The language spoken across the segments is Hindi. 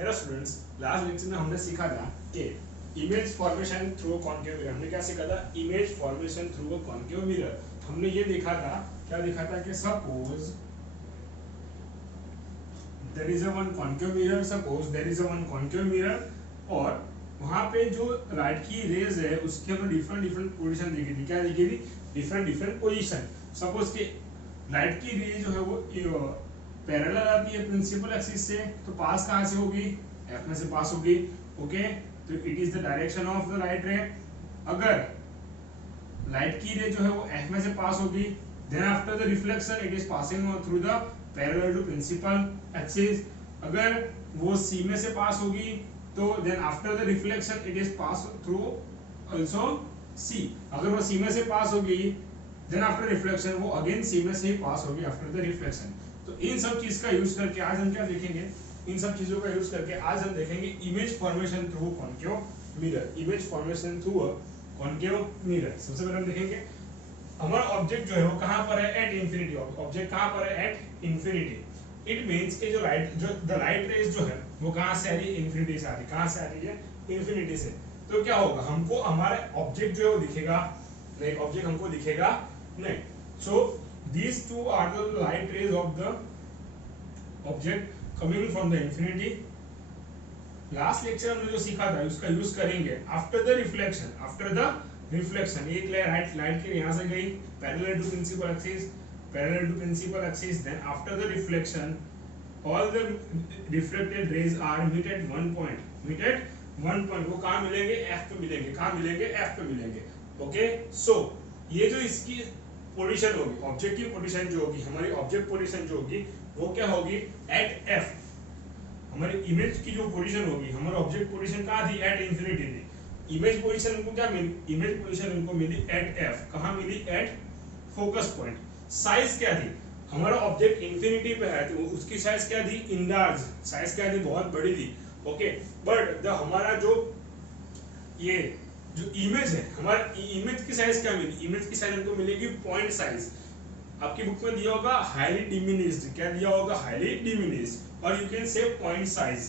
हेलो स्टूडेंट्स, लास्ट लेक्चर में हमने सीखा था कि image formation through concave mirror. हमने क्या सीखा था? Image formation through a concave mirror. हमने ये देखा था, क्या देखा था कि suppose there is a one concave mirror, suppose there is a one concave mirror, और वहां पे जो लाइट की रेज है उसके हमने डिफरेंट डिफरेंट पोजीशन देखी थी। क्या देखी थी? Different different position. सपोज कि लाइट की रे जो है वो पैरेलल आती है प्रिंसिपल एक्सिस से, तो पास कहां से होगी? एफ में से पास होगी। ओके, तो it is the direction of the light रे। अगर लाइट की रे जो है वो एफ में से पास होगी, then after the reflection it is passing through the parallel to principal axis. अगर वो सी में से पास होगी, तो then after the reflection it is pass through also C. अगर वो सी में से पास होगी, देन आफ्टर रिफ्लेक्शन वो अगेन सी में से ही पास होगी आफ्टर द रिफ्लेक्शन। तो इन सब चीज का यूज करके आज हम क्या देखेंगे? इन सब चीजों का यूज करके आज हम देखेंगे image formation through concave mirror. Image formation through concave mirror. सबसे पहले हम देखेंगे हमारा ऑब्जेक्ट जो है वो कहां पर है? At infinity. ऑब्जेक्ट कहां पर है? At infinity. इट मींस कि जो द लाइट रेज जो है वो कहां से आ रही है? इंफिनिटी से आ रही है। कहां से आ रही है? इंफिनिटी से। तो क्या होगा? हमको हमारा ऑब्जेक्ट जो है वो दिखेगा नहीं, ऑब्जेक्ट हमको दिखेगा नहीं। सो these two are the light rays of the object coming from the infinity. Last lecture हमने जो सीखा था उसका यूज करेंगे after the reflection. After the reflection एक लाइट की यहाँ से गई parallel to principal axis, parallel to principal axis, then after the reflection all the reflected rays are meet at one point, meet at one point। वो कहाँ मिलेंगे? F पे मिलेंगे। कहाँ मिलेंगे? F पे मिलेंगे। ओके, सो ये जो इसकी पोजीशन होगी, ऑब्जेक्ट की पोजीशन जो होगी, हमारी ऑब्जेक्ट पोजीशन जो होगी वो क्या होगी? Eight F. हमारी इमेज की जो पोजीशन होगी, हमारी ऑब्जेक्ट पोजीशन कहाँ थी? एट इंफिनिटी थी। इमेज पोजीशन इनको क्या मिली? इमेज पोजीशन इनको मिली एट एफ। कहाँ मिली? At focus point. साइज क्या थी? हमारा ऑब्जेक्ट इंफिनिटी पे है तो उसकी साइज क्या थी? इंलार्ज। साइज क्या थी? बहुत बड़ी थी। ओके, बट द हमारा जो ये जो इमेज है, हमारा इमेज की साइज क्या मिली? इमेज की साइज हमको मिलेगी पॉइंट साइज। आपकी बुक में दिया होगा हाईली डिमिनिश्ड। क्या दिया होगा? हाईली डिमिनिश्ड, और you can say point size.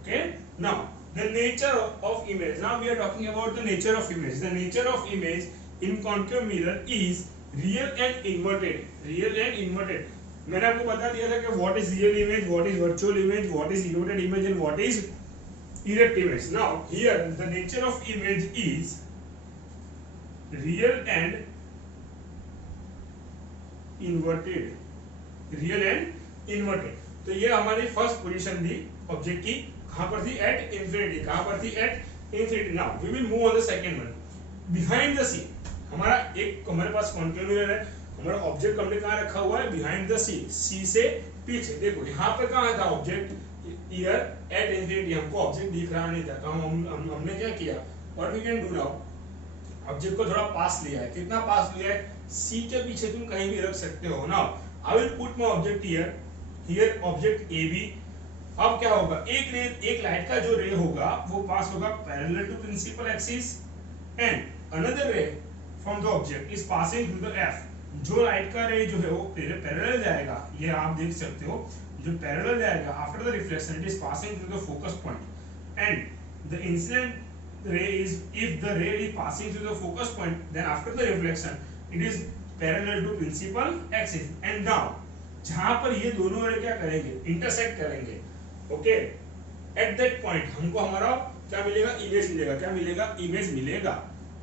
Okay, now the nature of image. Now we are talking about the nature of image. The nature of image in concave mirror is real and inverted. Real and inverted. मैंने आपको बता दिया था कि what is real image, what is virtual image, what is inverted image and what is erect image. Now here the nature of image is real and inverted. Real and inverted. तो ये हमारी फर्स्ट पोजीशन थी ऑब्जेक्ट की। कहां पर थी? At infinity. कहां पर थी? At infinity. Now we will move on the second one, behind the C. हमारा एक हमारे पास कॉन्केव मिरर है, हमारा ऑब्जेक्ट हमने कहां रखा हुआ है? बिहाइंड द सी। सी से पीछे। देखो यहां पर कहां था ऑब्जेक्ट? Here at infinity. हमको ऑब्जेक्ट दिख रहा नहीं था, तो हमने क्या किया? What we can do now, object को थोड़ा पास लिया है। कितना पास लिया है? सी के पीछे तुम कहीं भी रख सकते हो। Now I will put my object here, here object A B. अब क्या होगा? एक लाइट का जो रे होगा वो पास होगा parallel to principal axis, and another ray from the object is passing through the F. जो लाइट का रे जो है वो पैरेलल जाएगा, ये आप देख सकते हो, जो पैरेलल जाएगा after the reflection it is passing through the focus point, and the incident ray is, if the ray is passing through the focus point, then after the reflection it is parallel to principal axis. And now जहां पर ये दोनों रे क्या करेंगे? इंटरसेक्ट करेंगे। ओके, एट दैट पॉइंट हमको हमारा क्या मिलेगा? इमेज मिलेगा। क्या मिलेगा? इमेज मिलेगा।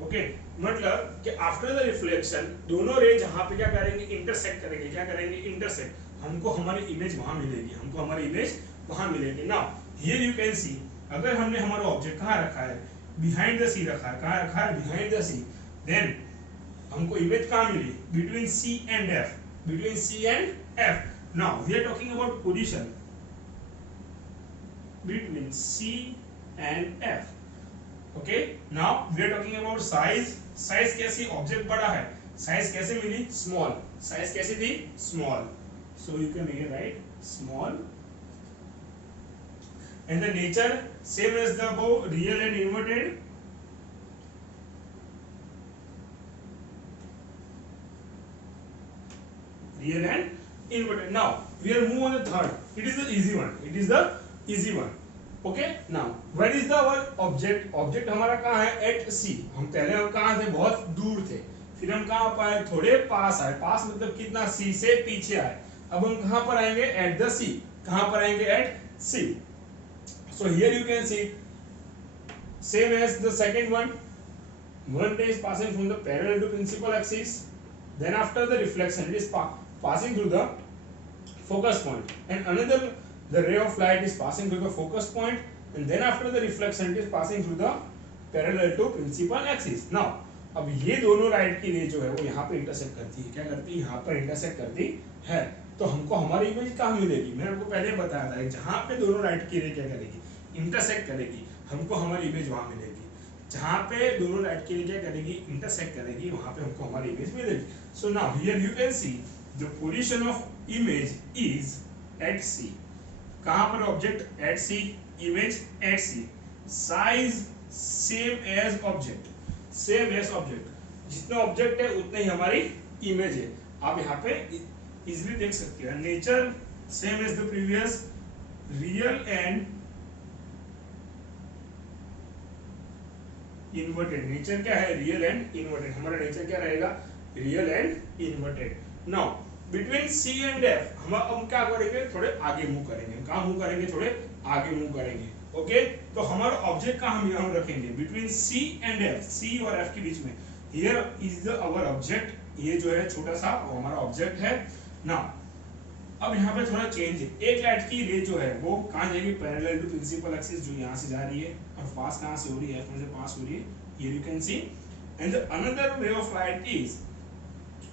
ओके, मतलब कि आफ्टर द रिफ्लेक्शन दोनों रे जहां पे क्या करेंगे? इंटरसेक्ट करेंगे। क्या करेंगे? इंटरसेक्ट। हमको हमारी इमेज वहां मिलेगी। हमको हमारी इमेज वहां मिलेगी। नाउ हियर यू कैन सी, अगर हमने हमारा ऑब्जेक्ट कहां रखा है? बिहाइंड द सी रखा है। कहां रखा है? Behind the C. देन हमको इमेज कहां मिली? Between C and F. Between C and F. Now we are talking about position between C and F. Okay, now we are talking about size. Size कैसी? ऑब्जेक्ट बड़ा है, साइज कैसे मिली? स्मॉल। साइज कैसी थी? Small. So you can here write small. And the nature same as the above, real and inverted. Real and inverted. Now we are move on the third. It is the easy one. It is the easy one. Okay. Now where is the our object? Object हमारा कहाँ है? At C. हम पहले हम कहाँ थे? बहुत दूर थे, फिर हम कहाँ पर आए? थोड़े पास आए. पास मतलब कितना? C से पीछे आए. अब हम कहाँ पर आएंगे? At the C. कहाँ पर आएंगे? At C. So here you can see same as the second one. One ray is passing from the parallel to principal axis. Then after the reflection, it is passing through the focus point, and another the ray of light is passing through the focus point, and then after the reflection, it is passing through the parallel to principal axis. Now, अब ये दोनों लाइट की रे जो है वो यहाँ पे इंटरसेक्ट करती है. क्या करती है? यहाँ पर इंटरसेक्ट करती है. तो हमको हमारी इमेज कहाँ मिलेगी? मैंने आपको पहले बताया था, जहाँ पे दोनों लाइट की रे क्या करेगी? इंटरसेक्ट करेगी, हमको हमारी इमेज वहाँ मिलेगी. जहाँ पे दोनों लाइट की रे क्या करेगी? इंटरसेक्ट करेगी, वहाँ पे हमको हमारी इमेज मिलेगी. So now here you can see the position of image is at C. कहाँ पर object? At C. Image at C. Size same as object. Same as object. जितना ऑब्जेक्ट है उतने ही हमारी इमेज है. आप यहाँ पे इजीली देख सकते हैं. Nature same as the previous. Real and inverted. Nature क्या है? Real and inverted. हमारा नेचर क्या रहेगा? Real and inverted. Now between C and F हम अब क्या करेंगे? थोड़े आगे मूव करेंगे. कहाँ मूव करेंगे? थोड़े आगे मूव करेंगे. ओके. तो हमारा ऑब्जेक्ट कहाँ हम रखेंगे? Between C and F. C और एफ के बीच में. Here is the our object. ये जो है छोटा सा वो हमारा ऑब्जेक्ट है. नाउ अब यहाँ पे थोड़ा चेंज है. एक लाइट की रे जो है वो कहाँ जाएगी? पैरेलल टू प्रिंसिपल एक्सिस, जो यहाँ से जा रही है, और पास कहाँ से हो रही है? एफ में से पास हो रही है. Here you can C. And the another ray of light is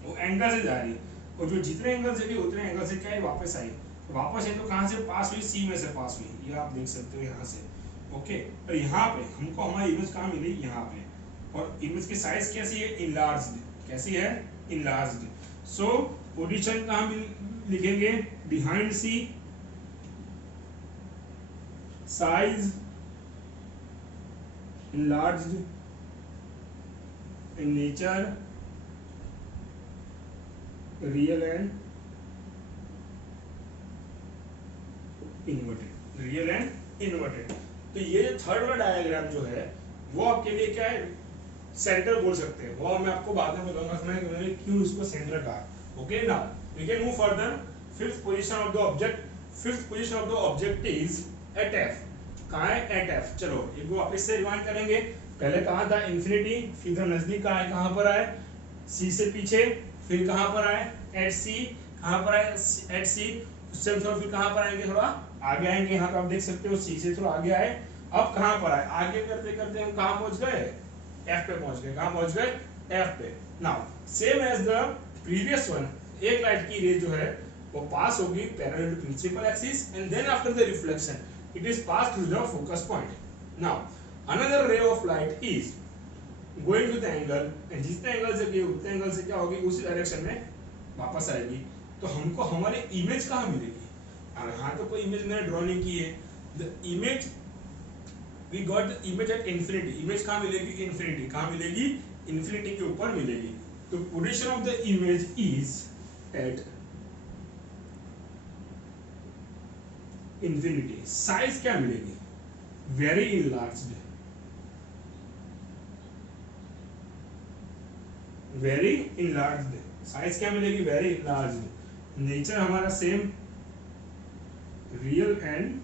वो एंगल से जा रही है, और जो जितने एंगल से भी उतने एंगल से क्या है? वापस आई. वापस है तो कहाँ से पास हुई? सी में से पास हुई. ये आप देख सकते हो यहाँ से. ओके. और यहाँ पे हमको हमारी इमेज कहाँ मिली? यहाँ पे. और इमेज की साइज कैसी है? इनलार्ज्ड. कैसी है? इनलार्ज्ड. सो पोजीशन कहाँ लिखेंगे? Behind C. Size enlarged. in nature real and inverted. Real and inverted. तो ये जो थर्ड वाला डायग्राम जो है वो आपके लिए क्या है? सेंटर बोल सकते हैं. वो मैं आपको बाद में बताऊंगा मैंने क्यों इसको सेंटर कहा. Okay. Now we can move further. Fifth position of the object. Fifth position of the object is at F. कहाँ है? At F. चलो एक बार वापस से रिवाइंड करेंगे. पहले कहाँ था? इंफिनिटी. फिर तो नजदीक का है. कहाँ पर आए? सी से पीछे. फिर कहाँ पर आए? Eight C. कहाँ पर आए? एट सी. उससे फिर कहाँ पर आएंगे? थोड़ा आगे आएंगे. यहाँ पे आप देख सकते हो सी से थोड़ा आगे आए. अब कहाँ पर आए? आगे करते करते हम कहाँ पहुंच गए? एफ पे पहुंच गए. कहाँ पहुंच गए? एफ पे. Now same as the previous one. एक लाइट की रे जो है वो पास होगी parallel to principal axis, and then after the reflection it is passed through the focus point. Now another ray of light is going to the angle, and जितने एंगल से गई उतने एंगल से क्या होगी? उसी डायरेक्शन में वापस आएगी. तो हमको हमारी इमेज कहाँ मिलेगी? यहाँ तो कोई इमेज मैंने ड्रॉ नहीं की है. The image we got the image at infinity. Image कहाँ मिलेगी? इंफिनिटी. कहाँ मिलेगी? इंफिनिटी के ऊपर मिलेगी. तो position of the image is at infinity. Size क्या मिलेगी? Very enlarged. Very enlarged. Size क्या मिलेगी? Very enlarged. नेचर हमारा same. Real and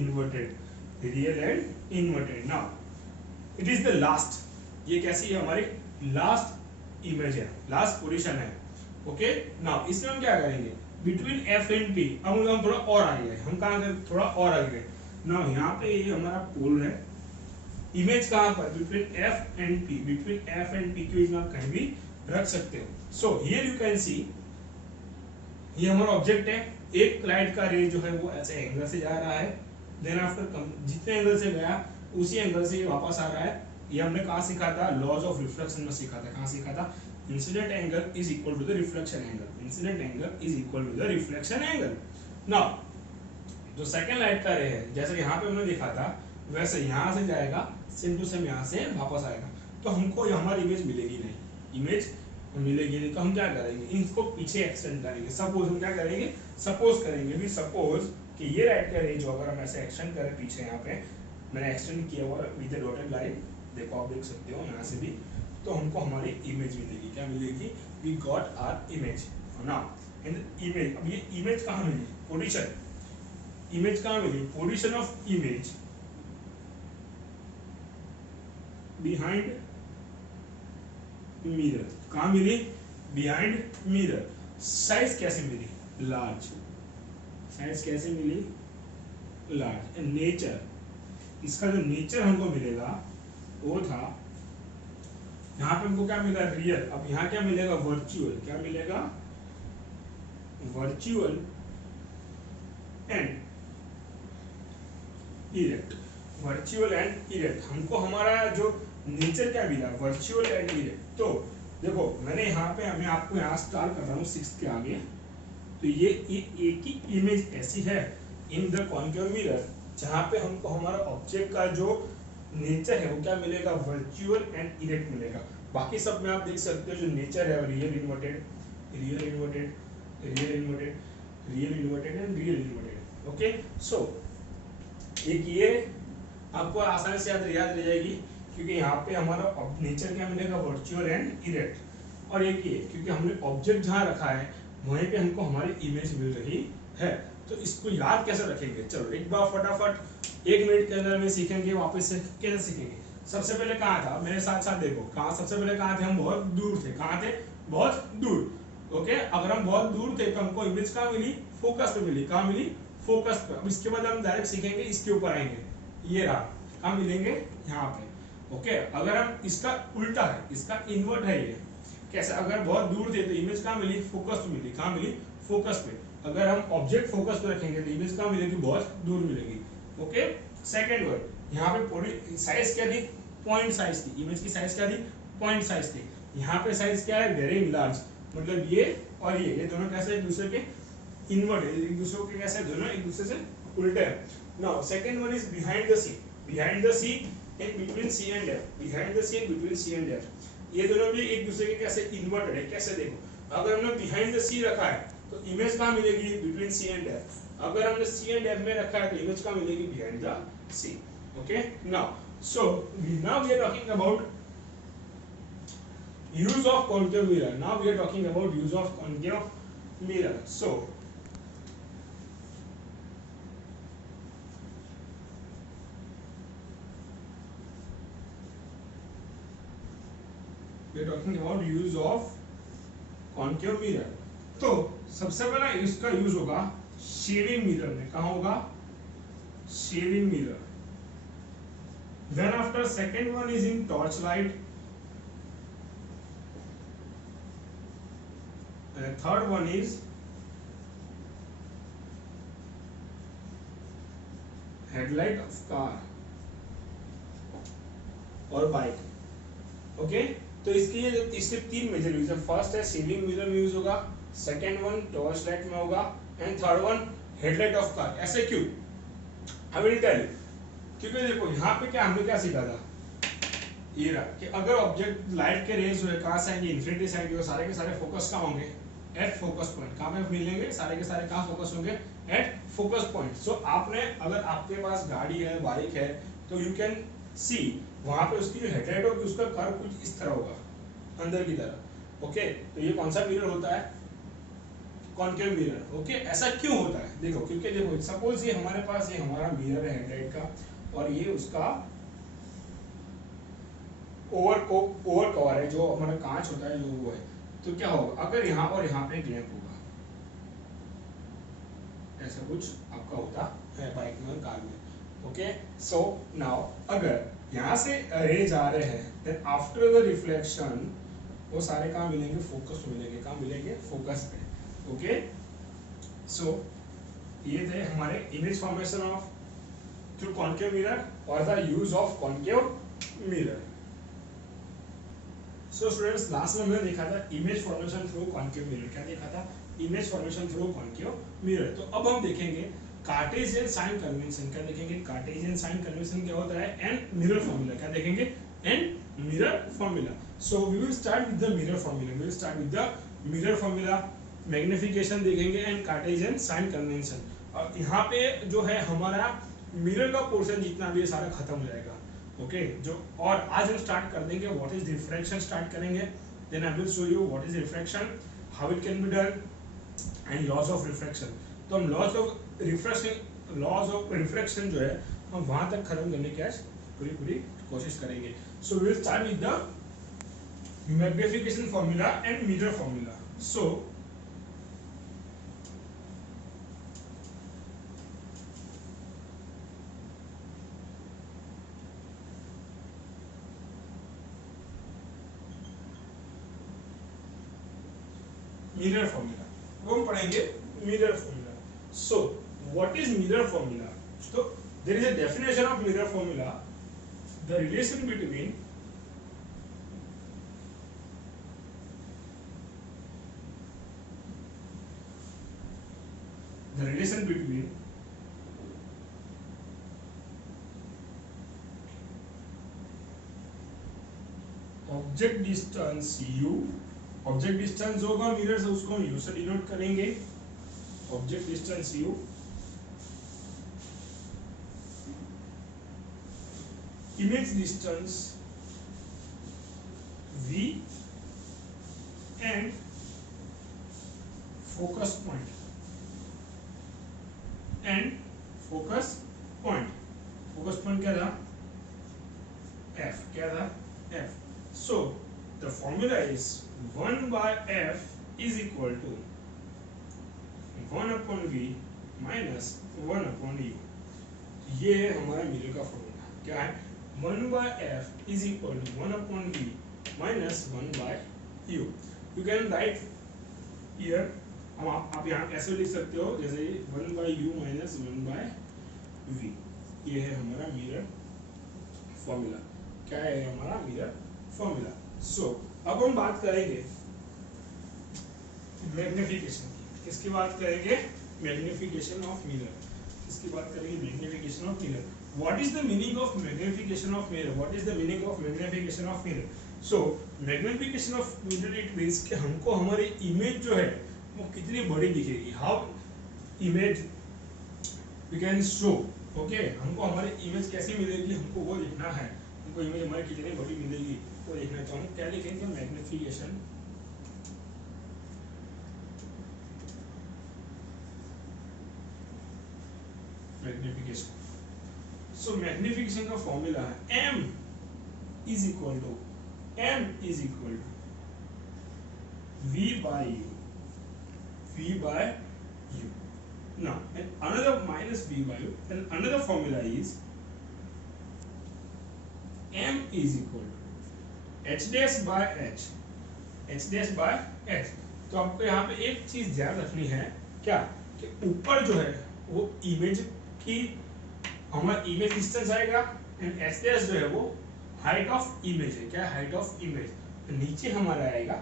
inverted. Real and inverted. Now it is the last. ये कैसी है? हमारी लास्ट इमेज है, लास्ट पोजीशन है. ओके. नाउ इसमें हम क्या करेंगे? Between F and P. अब हम थोड़ा और आगे गए. हम कहाँ गए? थोड़ा और आगे गए. नाउ यहाँ पे ये हमारा पोल है. इमेज कहाँ पर? Between F and P. Between F and P की आप कहीं भी रख सकते हो. सो हियर यू कैन सी ये हमारा ऑब्जेक्ट है. एक लाइट का रे जो है वो ऐसे एंगल से जा रहा है. देन आफ्टर जितने एंगल से गया उसी एंगल से ये वापस आ रहा है. ये हमने कहाँ सीखा था? लॉज ऑफ रिफ्लेक्शन में सीखा था. कहाँ सीखा था? Incident angle is equal to the reflection angle. Incident angle is equal to the reflection angle. Now जो सेकंड लाइट का रे है, जैसे यहाँ पे हमने देखा था वैसे यहाँ से जाएगा, सेम टू सेम यहाँ से वापस आएगा. तो हमको हमारी इमेज मिलेगी नहीं. इमेज मिलेगी नहीं, तो हम क्या करेंगे, इनको पीछे एक्सटेंड करेंगे। सपोज हम क्या करेंगे, सपोज करेंगे भी, सपोज कि ये राइट का रे जो अगर हम ऐसे एक्सटेंड करें पीछे, यहाँ पे मैंने एक्सटेंड किया हुआ विद डॉटेड लाइन, देखो आप देख सकते हो यहाँ से भी, तो हमको हमारी इमेज मिलेगी। क्या मिलेगी, we got our image now in image. अब ये इमेज कहाँ मिली, पोजीशन, इमेज कहाँ मिली, position of image behind mirror, कहाँ मिली, बिहाइंड मिरर। साइज कैसे मिली, लार्ज, साइज कैसे मिली, लार्ज। नेचर, इसका जो नेचर हमको मिलेगा वो था, यहाँ पे हमको क्या मिला, रियल। अब यहाँ क्या मिलेगा, वर्चुअल, क्या मिलेगा, virtual and erect, virtual and erect. हमको हमारा जो नेचर क्या मिला, वर्चुअल एंड इरेक्ट। तो देखो मैंने यहाँ पे, मैं आपको यहाँ स्टार्ट कर रहा हूँ 6 के आगे, तो ये एक ही इमेज ऐसी है इन द कॉन्केव मिरर जहाँ पे हमको हमारा ऑब्जेक्ट का जो नेचर है वो क्या मिलेगा, वर्चुअल एंड इरेक्ट मिलेगा। बाकी सब में आप देख सकते हो जो नेचर है, real inverted, real inverted, real inverted, real inverted and real inverted. Okay, so एक ये आपको आसानी से याद रह जाएगी, क्योंकि यहाँ पे हमारा नेचर क्या मिलेगा, वर्चुअल एंड इरेक्ट। और एक ये, क्योंकि हमने ऑब्जेक्ट जहाँ रखा है वहीं पे हमको हमारी इमेज मिल रही है। तो इसको याद कैसे रखेंगे, चलो एक बार फटाफट 1 मिनट के अंदर में सीखेंगे, वापस से कैसे सीखेंगे। सबसे पहले कहाँ था, मेरे साथ साथ देखो, कहाँ सबसे पहले कहाँ थे, हम बहुत दूर थे, कहाँ थे, बहुत दूर। ओके, अगर हम बहुत दूर थे तो हमको इमेज कहाँ मिली, फोकस पे मिली, कहाँ मिली, फोकस पे। अब इसके बाद हम डायरेक्ट सीखेंगे, इसके ऊपर आएंगे, ये रहा, कहाँ मिलेंगे, यहाँ पे। ओके, अगर हम इसका उल्टा है, इसका इन्वर्ट है ये, कैसे, अगर बहुत दूर थे तो इमेज कहाँ मिली, फोकस पे मिली, कहाँ मिली, फोकस पे। अगर हम ऑब्जेक्ट फोकस पे रखेंगे तो इमेज कहाँ मिलेगी, बहुत दूर मिलेगी। ओके, सेकंड वर्ड, यहाँ पे पूरी साइज क्या थी, पॉइंट साइज थी, इमेज की साइज क्या थी, पॉइंट साइज थी। यहाँ पे साइज क्या है, वेरी लार्ज, मतलब ये और ये दोनों कैसे एक दूसरे के इनवर्ट है, एक दूसरे के कैसे, दोनों एक दूसरे से उल्टे हैं। Now second one is behind the C, behind the C and between C and F, behind the C and between C and F, ये दोनों भी एक दूसरे के कैसे इन्वर्टेड है। कैसे देखो, अगर हमने बिहाइंड द सी रखा है तो इमेज कहाँ मिलेगी, बिटवीन सी एंड एफ। अगर हमने सी एंड एफ में रखा है तो इमेज कहाँ मिलेगी, behind the C. Okay, now so now we are talking about use of concave mirror. Now we are talking about use of concave mirror. So we are talking about use of concave mirror. तो सबसे पहला इसका यूज होगा शेविंग मिरर में, कहाँ होगा, shaving mirror. Then after second one is in torchlight, and third one is headlight of car और बाइक। ओके, तो इसके ये इसके 3 मेजर यूज है। फर्स्ट है शेविंग मिरर में यूज होगा, सेकंड वन टॉर्च लाइट में होगा, and third one headlight of car. ऐसे क्यों, आई विल टेल यू। क्योंकि देखो यहाँ पे क्या हमने क्या सीखा था, ये रहा कि अगर ऑब्जेक्ट लाइट के रेज हुए कहाँ से आएंगे, इन्फिनिटी से आएंगे, सारे के सारे फोकस कहाँ होंगे, एट फोकस पॉइंट। कहाँ पे मिलेंगे, सारे के सारे कहाँ फोकस होंगे, एट फोकस पॉइंट। सो आपने, अगर आपके पास गाड़ी है, बाइक है, तो यू कैन सी वहां पे उसकी जो हेडलाइट होगी उसका कर्व कुछ इस तरह होगा, अंदर की तरह। ओके, तो ये कौन सा मिरर होता है, कॉन्केव मिरर। ओके, ऐसा क्यों होता है, देखो, क्योंकि देखो सपोज ये हमारे पास, ये हमारा मिरर है हेडलाइट का, और ये उसका ओवर कवर है, जो हमारा कांच होता है जो वो है। तो क्या होगा, अगर यहाँ और यहाँ पे लैंप होगा, ऐसा कुछ आपका होता है बाइक में और कार में। ओके, सो नाउ अगर यहाँ से रेज आ रहे हैं, देन आफ्टर द रिफ्लेक्शन वो सारे कहाँ मिलेंगे, फोकस मिलेंगे, कहाँ मिलेंगे, फोकस पे। ओके, सो ये थे हमारे image formation of through concave mirror और the use of concave mirror. So students, last में हमने देखा था image formation through concave mirror. क्या देखा था, image formation through concave mirror. तो अब हम देखेंगे कार्टेशियन साइन कन्वेंशन। क्या देखेंगे, कार्टेशियन साइन कन्वेंशन क्या होता है, एंड मिरर फॉर्मूला। क्या देखेंगे, and mirror formula. So we will start with the mirror formula. We will start with the mirror formula. Magnification देखेंगे एंड कार्टेशियन साइन कन्वेंशन. और यहाँ पे जो है हमारा मिरर का पोर्शन जितना भी है सारा खत्म हो जाएगा. ओके जो और आज हम स्टार्ट कर देंगे व्हाट इज रिफ्रैक्शन स्टार्ट करेंगे. Then I will show you what is refraction, how it can be done and laws of refraction. तो हम लॉस ऑफ रिफ्रैक्शन जो है हम वहां तक खत्म करने की आज पूरी कोशिश करेंगे. So we will start with the magnification formula and mirror formula. So mirror formula वो हम पढ़ेंगे. Mirror formula. So what is mirror formula? तो there is a definition of mirror formula. The relation between object distance u. Object distance होगा मिरर से, उसको हम u से डिनोट करेंगे. Object distance u image distance v and focus point क्या था? f. क्या था? f. So the formula is 1 by f is equal to 1 upon v minus 1 upon u. ये है हमारा मिरर का फॉर्मूला. क्या है? 1 by f is equal to 1 upon v minus 1 by u. You can write here. आप यहाँ ऐसे लिख सकते हो जैसे 1 by u minus 1 by v. ये है हमारा मिरर फॉर्मूला. क्या है हमारा मिरर फॉर्मूला? सो अब हम बात करेंगे मैग्निफिकेशन की. किसकी बात करेंगे? Magnification of mirror. किसकी बात करेंगे? Magnification of mirror. What is the meaning of magnification of mirror? What is the meaning of magnification of mirror? So magnification of mirror it means कि हमको हमारी इमेज जो है वो कितनी बड़ी दिखेगी. How image we can show. Okay हमको हमारी इमेज कैसी मिलेगी हमको वो लिखना है. हमको इमेज हमारी कितनी बड़ी मिलेगी वो देखना चाहूँ. क्या लिखेंगे? मैग्निफिकेशन सो मैग्निफिकेशन का फॉर्मूला है m is equal to v by u. Now and another minus v by u, and another formula is m is equal to h dash by h. तो आपको यहाँ पे एक चीज ध्यान रखनी है. क्या कि ऊपर जो है वो इमेज की हमारा इमेज डिस्टेंस आएगा एंड h dash जो है वो हाइट ऑफ इमेज है. क्या हाइट ऑफ इमेज? तो नीचे हमारा आएगा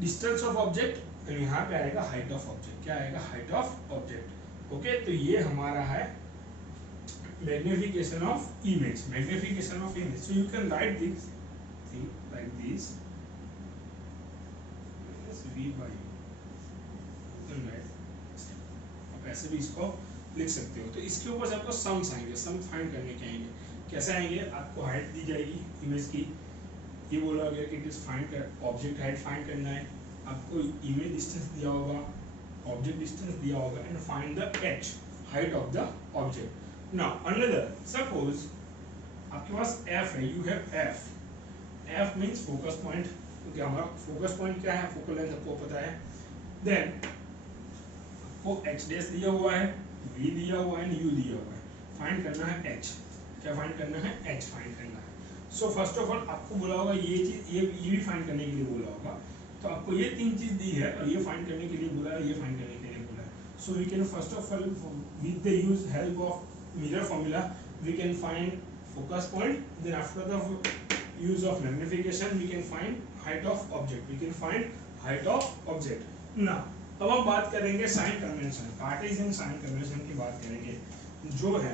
डिस्टेंस ऑफ ऑब्जेक्ट और यहाँ पे आएगा हाइट ऑफ ऑब्जेक्ट. क्या आएगा? Height of object. ओके तो ये हमारा है magnification of image. So you can write this thing like this minus v by u. आप ऐसे भी इसको लिख सकते हो. तो इसके ऊपर से आपको सम्स आएंगे. सम फाइंड करने के आएंगे. कैसे आएंगे? आपको हाइट दी जाएगी इमेज की. ये बोला गया कि इट इज फाइंड कर ऑब्जेक्ट हाइट फाइंड करना है. आपको इमेज डिस्टेंस दिया होगा, ऑब्जेक्ट डिस्टेंस दिया होगा and find the h height of the object. Now another, suppose आपके पास f है, you have f. f means focus point. क्योंकि हमारा focus point क्या है? focal length आपको पता है. Then आपको h dash दिया हुआ है, v दिया हुआ है, u दिया हुआ है. फाइंड करना है h. क्या फाइंड करना है? h फाइंड करना है. So first of all आपको बोला होगा ये चीज, ये भी फाइंड करने के लिए बोला होगा. तो आपको ये तीन चीज दी है और ये फाइंड करने के लिए बोला है, ये फाइंड करने के लिए बोला है. So we can first of all with the use help of mirror formula we can find focus point. Then after the use of magnification we can find height of object. Now अब हम बात करेंगे sign convention, Cartesian sign convention की बात करेंगे. जो है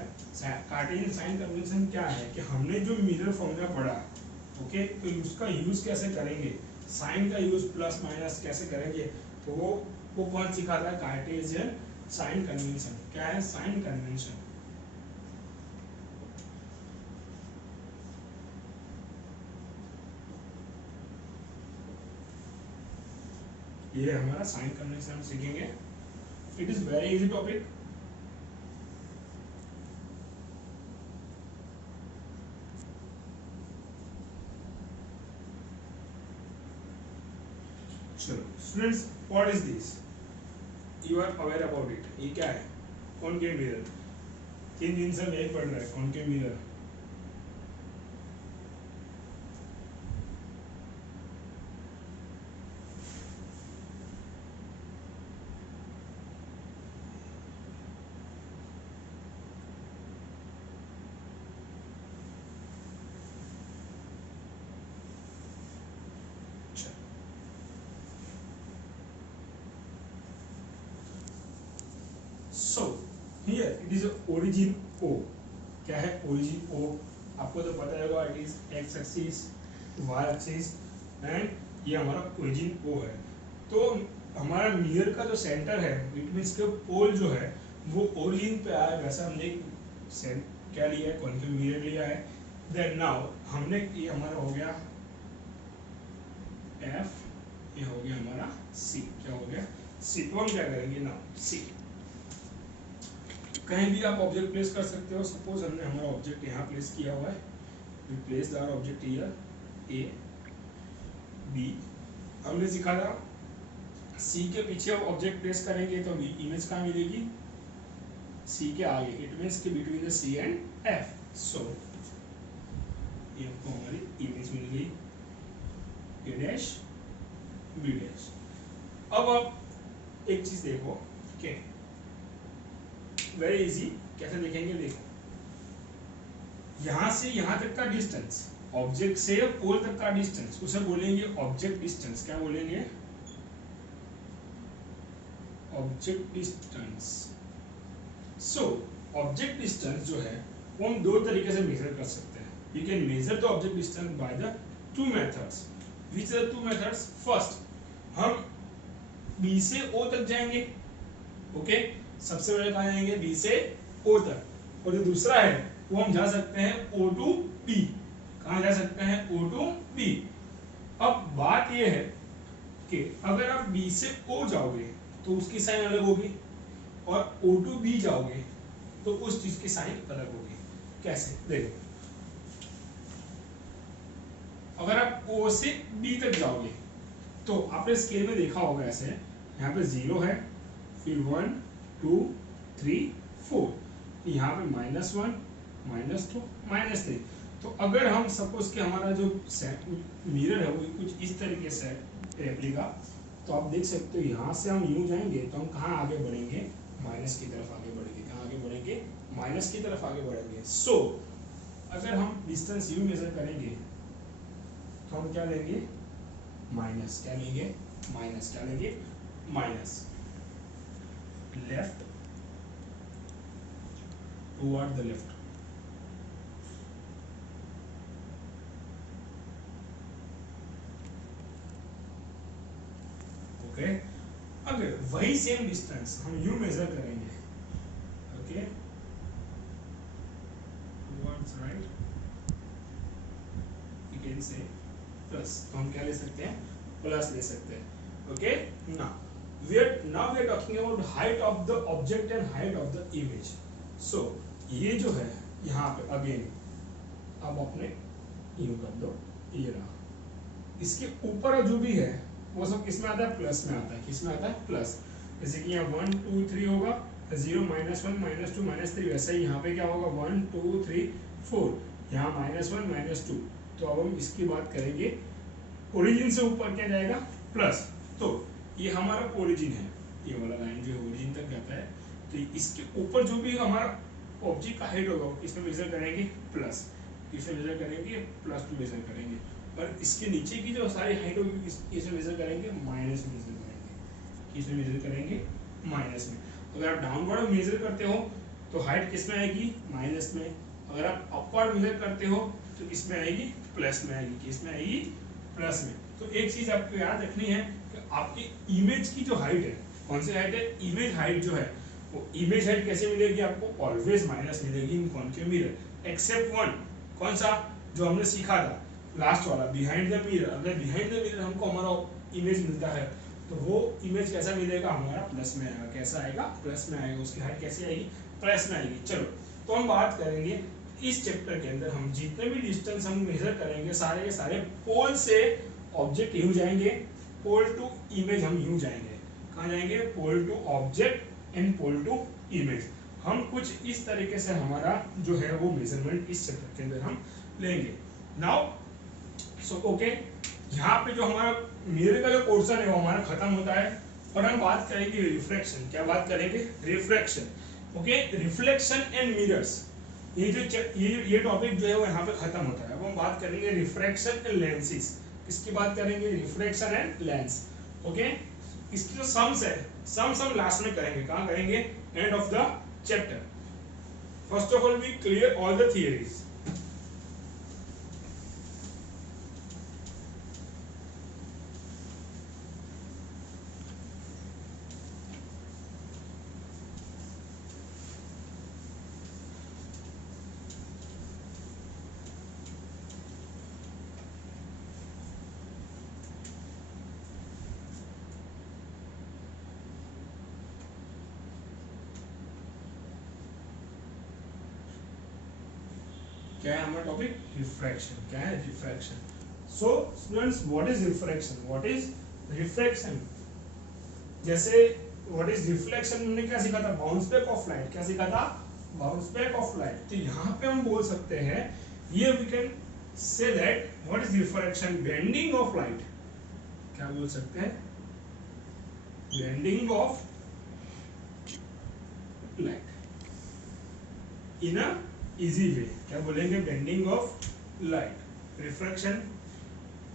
कार्टेशियन साइन कन्वेंशन क्या है कि हमने जो मिरर फॉर्मूला पढ़ा ओके, तो उसका यूज कैसे करेंगे, साइन का यूज प्लस माइनस कैसे करेंगे, तो वो कौन सिखाता है, कार्टेशियन साइन कन्वेंशन। क्या है, साइन कन्वेंशन। ये हमारा साइन कन्वेंशन हम सीखेंगे। It is very easy topic. चलो students, what is this, you are aware about it, ये क्या है, कॉनकेव मिरर। 3 दिन से मैं पढ़ रहा है concave mirror. So here it is origin O। क्या है origin O, आपको तो पता होगा, it is x axis, y axis and ये हमारा origin O है। तो हमारा मिरर का जो सेंटर है, इट मींस के पोल जो है वो ओरिजिन पे आया, वैसा हमने क्या लिया है, कॉनकेव मिरर लिया है। देन नाउ हमने, ये हमारा हो गया F, ये हो गया हमारा C। क्या हो गया, C। तो हम क्या करेंगे नाउ, C कहीं भी आप ऑब्जेक्ट प्लेस कर सकते हो। सपोज हमने हमारा ऑब्जेक्ट यहाँ प्लेस किया हुआ है, we place our object here, A B. हमने सीखा था सी के पीछे ऑब्जेक्ट प्लेस करेंगे तो इमेज कहाँ मिलेगी, सी के आगे, इट मींस के between the C and F. So ये आपको हमारी इमेज मिल गई, ए डैश बी डैश। अब आप एक चीज देखो, ठीक है, वेरी इजी, कैसे देखेंगे, देखो यहां से यहां तक का डिस्टेंस, ऑब्जेक्ट से पोल तक का डिस्टेंस, उसे बोलेंगे ऑब्जेक्ट डिस्टेंस। क्या बोलेंगे, object distance. So object distance जो है वो हम दो तरीके से मेजर कर सकते हैं। You can measure the object distance by the two methods. Which are the two methods, first हम बी से ओ तक जाएंगे, ओके, सबसे पहले कहाँ जाएंगे, बी से ओ तक, और जो दूसरा है वो हम जा सकते हैं ओ टू बी। कहाँ जा सकते हैं, ओ टू बी। अब बात ये है कि अगर आप बी से ओ जाओगे तो उसकी साइन अलग होगी, और ओ टू बी जाओगे तो उस चीज की साइन अलग होगी। कैसे, देखो अगर आप ओ से बी तक जाओगे तो आपने स्केल में देखा होगा, ऐसे यहाँ पे 0 है, फिर 1 2 3 4, यहाँ पे -1 -2 -3। तो अगर हम सपोज कि हमारा जो मिरर है वो कुछ इस तरीके से रेप्लिका, तो आप देख सकते हो यहाँ से हम यूं जाएंगे तो हम कहाँ आगे बढ़ेंगे, माइनस की तरफ आगे बढ़ेंगे। कहाँ आगे बढ़ेंगे, माइनस की तरफ आगे बढ़ेंगे। सो अगर हम डिस्टेंस यूं मेजर करेंगे तो हम क्या लेंगे, माइनस। क्या लेंगे, माइनस। क्या लेंगे, minus. Left toward the left, okay. अगर वही सेम डिस्टेंस हम यू मेजर करेंगे, okay, towards right, you can say plus, तो हम क्या ले सकते हैं, प्लस ले सकते हैं, okay. Now we are talking about height of the object and height of the image. So ये जो है यहाँ पे अगेन अब अपने यूं कर दो, ये रहा, इसके ऊपर जो भी है वो सब किसमें आता है, प्लस में आता है। किसमें आता है, प्लस। जैसे कि यहाँ 1 2 3 होगा, 0 -1 -2 -3, वैसे ही यहाँ पे क्या होगा, 1 2 3 4, यहाँ -1 -2। तो अब हम इसकी बात करेंगे, ओरिजिन से ऊपर क्या जाएगा, प्लस। तो ये हमारा ओरिजिन है, ये वाला लाइन जो ओरिजिन तक जाता है, तो इसके ऊपर जो भी हमारा ऑब्जेक्ट का हाइट होगा इसमें मेजर करेंगे प्लस, इसमें मेजर करेंगे +2 मेजर करेंगे, और इसके नीचे की जो सारी हाइट होगी इसमें मेजर करेंगे माइनस में मेजर करेंगे। इसमें मेजर करेंगे माइनस में। अगर आप डाउनवर्ड मेजर करते हो तो हाइट किस में आएगी, माइनस में। अगर आप अपवर्ड मेजर करते हो तो इसमें आएगी प्लस में आएगी, इसमें आएगी प्लस में। तो एक चीज आपको याद रखनी है कि आपकी इमेज की जो हाइट है, कौन सी हाइट है, इमेज हाइट जो है, वो इमेज हाइट कैसे मिलेगी आपको, ऑलवेज माइनस मिलेगी इन कॉन्केव मिरर, एक्सेप्ट वन, कौन सा, जो हमने सीखा था लास्ट वाला, बिहाइंड द मिरर। अगर बिहाइंड द मिरर हमको हमारा इमेज मिलता है तो वो इमेज कैसा मिलेगा, हमारा प्लस में आएगा। कैसा आएगा, प्लस में आएगा। उसकी हाइट कैसी आएगी, प्लस में आएगी। चलो तो हम बात करेंगे इस चैप्टर के अंदर, हम जितने भी डिस्टेंस हम मेजर करेंगे सारे के सारे पोल से ऑब्जेक्ट यूं जाएंगे, पोल टू इमेज हम यूं जाएंगे। कहाँ जाएंगे, pole to object and pole to image. हम कुछ इस तरीके से हमारा जो है वो मेजरमेंट इस चैप्टर के अंदर हम लेंगे। नाउ सो ओके, यहाँ पे जो हमारा मिरर का जो पोर्शन है वो हमारा खत्म होता है और हम बात करेंगे रिफ्लेक्शन। क्या बात करेंगे, reflection. Okay, reflection and mirrors, ये टॉपिक जो है वो यहाँ पे खत्म होता है। अब हम बात करेंगे रिफ्रैक्शन एंड लेंसेज। किसकी बात करेंगे, रिफ्रैक्शन एंड लेंस। ओके, इसकी जो सम्स है, सम्स हम लास्ट में करेंगे। कहाँ करेंगे, end of the chapter. First of all we clear all the theories. क्या है हमारा टॉपिक, रिफ्रैक्शन। क्या है, refraction. So students, what is refraction, what is refraction. जैसे व्हाट इज रिफ्लेक्शन हमने क्या सीखा था, बाउंस बैक ऑफ लाइट। क्या सीखा था, बाउंस बैक ऑफ लाइट। तो यहाँ पे हम बोल सकते हैं, ये we can say that what is refraction, bending of light. क्या बोल सकते हैं, bending of light in a easy way. क्या बोलेंगे, बेंडिंग ऑफ लाइट। रिफ्रैक्शन,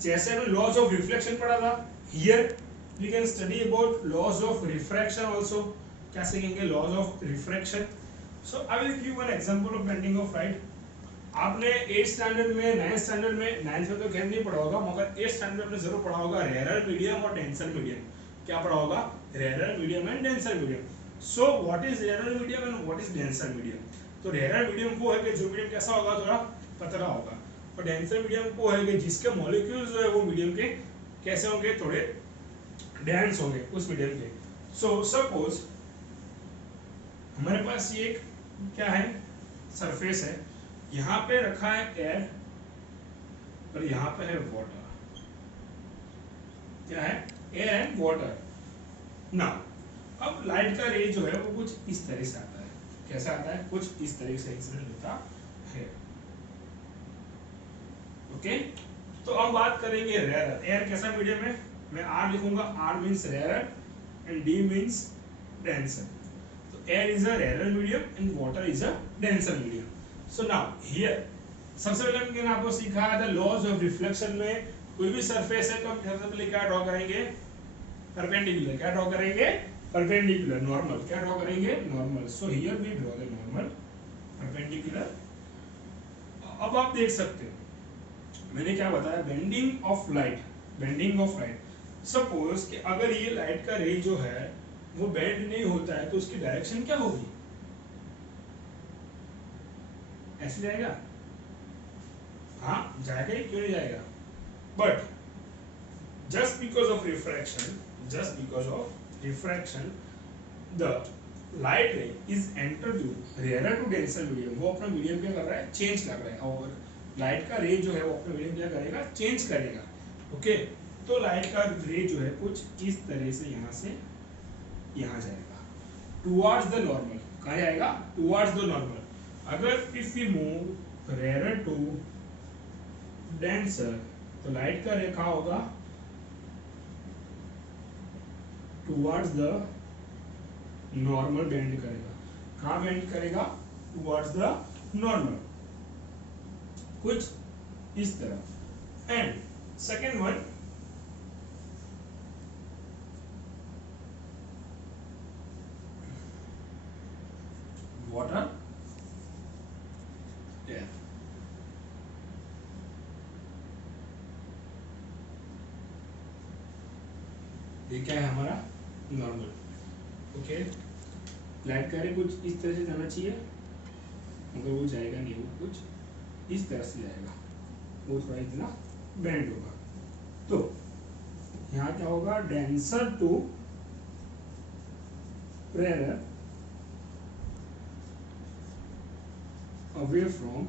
जैसे हमने लॉज ऑफ रिफ्लेक्शन पढ़ा था, here we can study about laws of refraction also. क्या सीखेंगे, laws of refraction. So I will give one example of bending of light. आपने 8th स्टैंडर्ड में, 9th स्टैंडर्ड में, 9th में तो खैर नहीं पढ़ा होगा, मगर 8th स्टैंडर्ड में जरूर पढ़ा होगा रेयर मीडियम और डेंसर मीडियम। क्या पढ़ा होगा, rare medium and denser medium. So what is rare medium and what is denser medium. तो रेयर मीडियम वो है कि जो मीडियम कैसा होगा, थोड़ा पतला होगा, और डेंसर मीडियम वो है कि जिसके मॉलिक्यूल्स जो है वो मीडियम के कैसे होंगे, थोड़े डेंस होंगे उस मीडियम के। सो सपोज हमारे पास ये एक क्या है, सरफेस है, यहाँ पे रखा है एयर और यहाँ पे है वाटर। क्या है, एयर एंड वाटर। नाउ अब लाइट का रे जो है वो कुछ इस तरह से आता है। कैसा आता है, कुछ इस तरह से इंसिडेंट होता है। ओके, तो अब बात करेंगे रेयर। एयर कैसा मीडियम है, मैं आर लिखूंगा, R means rare and D means denser. तो air is a rare medium and water is a denser medium. So now here सबसे पहले हमने आपको सिखाया था लॉज ऑफ रिफ्लेक्शन में कोई भी सरफेस है तो हम सबसे पहले क्या ड्रॉ करेंगे, परपेंडिकुलर। क्या ड्रॉ करेंगे, परपेंडिकुलर। नॉर्मल, क्या ड्रॉ करेंगे, normal. So here we draw the normal perpendicular. अब आप देख सकते हो मैंने क्या बताया, bending of light. Bending of light, suppose कि अगर ये लाइट का रे जो है वो बेंड नहीं होता है तो उसकी डायरेक्शन क्या होगी, ऐसे जाएगा, हाँ जाएगा ही, क्यों नहीं जाएगा। But just because of refraction the light ray is enter to rarer to denser medium। वो अपना मीडियम क्या कर रहा है, चेंज कर रहा है, और लाइट का रे जो है वो अपना मीडियम क्या करेगा, चेंज करेगा। ओके, तो लाइट का रे जो है कुछ इस तरह से यहाँ से यहाँ जाएगा टुवर्ड्स द नॉर्मल। कहाँ जाएगा, टुवर्ड्स द नॉर्मल। अगर if we move rare to denser तो लाइट का रे कहाँ होगा, टुवर्ड्स द नॉर्मल बेंड करेगा। कहाँ बेंड करेगा, टुवर्ड्स द नॉर्मल, कुछ इस तरह। And second one, water, air. ये क्या है हमारा नॉर्मल। ओके, लाइट का रे कुछ इस तरह से जाना चाहिए, मगर वो जाएगा नहीं, वो कुछ इस तरह से जाएगा, वो थोड़ा इतना बेंड होगा। तो यहाँ क्या होगा, denser to rare away from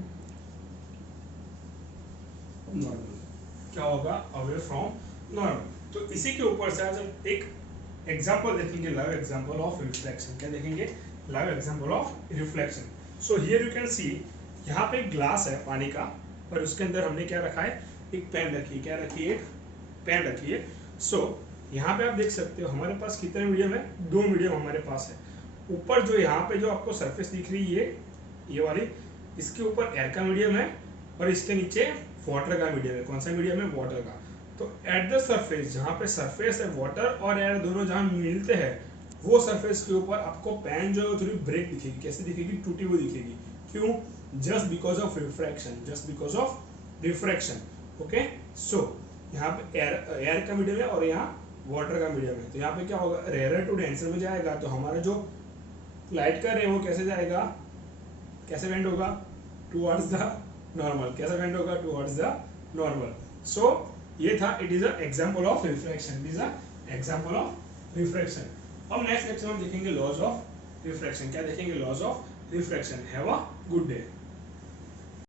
normal, क्या होगा, अवे फ्रॉम नॉर्मल। तो इसी के ऊपर से आज हम एक एग्जांपल देखेंगे, लाइव एग्जांपल ऑफ रिफ्लेक्शन। क्या देखेंगे, live example of reflection. So here you can सी, यहाँ पे एक ग्लास है पानी का, और उसके अंदर हमने क्या रखा है, एक पेन रखी है। क्या रखी है, एक पेन रखी है। सो यहाँ पे आप देख सकते हो हमारे पास कितने मीडियम है, 2 मीडियम हमारे पास है। ऊपर जो यहाँ पे जो आपको सरफेस दिख रही है ये वाली, इसके ऊपर एयर का मीडियम है, और इसके नीचे वाटर का मीडियम है। कौन सा मीडियम है, वाटर का। तो एट द सरफेस, जहाँ पे सरफेस है, वाटर और एयर दोनों जहाँ मिलते हैं, वो सरफेस के ऊपर आपको पेन जो है थोड़ी ब्रेक दिखेगी। कैसे दिखेगी, टूटी हुई दिखेगी। क्यों, just because of refraction, just because of refraction. Okay, so यहाँ पे एयर का मीडियम है और यहाँ वाटर का मीडियम है। तो यहाँ पे क्या होगा, रेयर टू डेंसर में जाएगा, तो हमारा जो लाइट का रे वो कैसे जाएगा, कैसे बेंड होगा, टुवर्ड्स द नॉर्मल। कैसे बेंड होगा, टुवर्ड्स द नॉर्मल। सो ये था, it is a example of refraction, it is a example of refraction. अब नेक्स्ट लेक्चर में देखेंगे लॉज ऑफ रिफ्रैक्शन। क्या देखेंगे, laws of refraction. Have a good day.